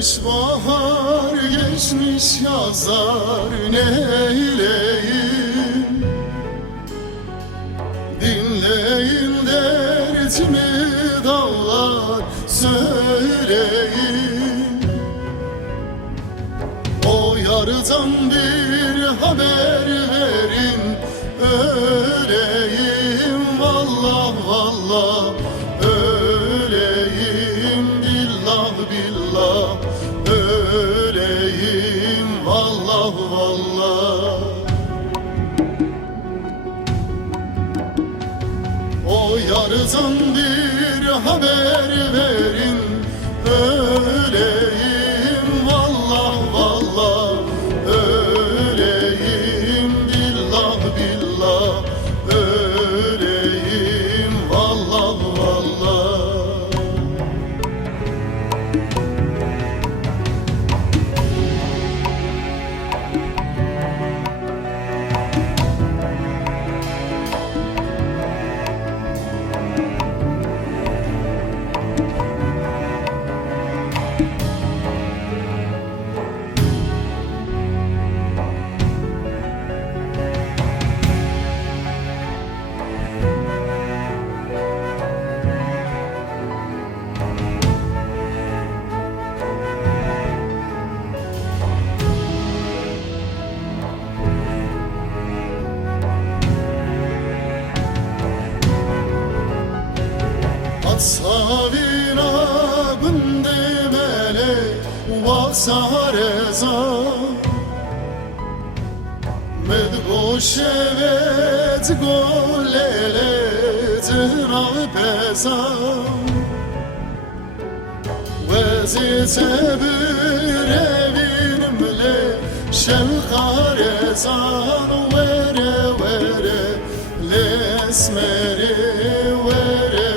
Gelmiş bahar, geçmiş yazar, neyleyim? Dinleyin derdimi dağlar, söyleyin. O yardan bir haber verin, öleyim. Vallah vallah öleyim, billah billah öleyim, vallah vallah. O yardan bir haber verin, öleyim. Vallah vallah öleyim, billah billah öleyim, vallah vallah. Savina bundemele vasareza med goşevet golele trapeza vezite birevimle şevkarezan vere vere lesmere vere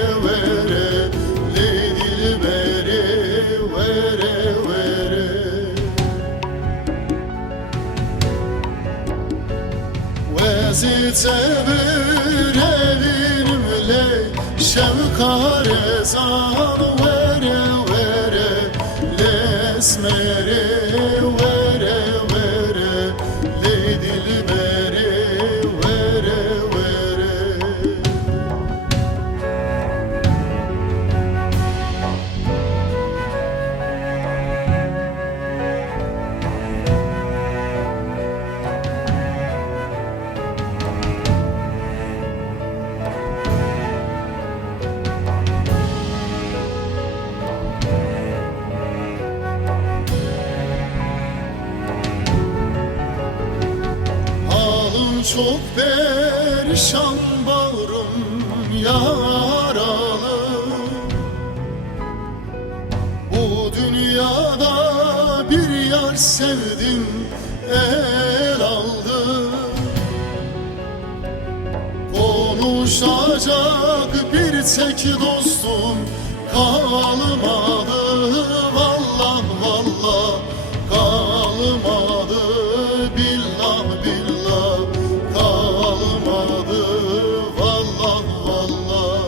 Vezite birevimle şevkarezan vere vere lesmere vere vere leydilbere vere vere. Çok perişan bağrım yaralı, bu dünyada bir yar sevdim, el aldı. Konuşacak bir tek dostum kalmadı, vallah vallah kalmadı, billah billah kalmadı, vallah vallah.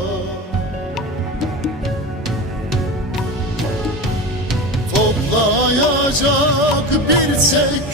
Toplayacak bir tek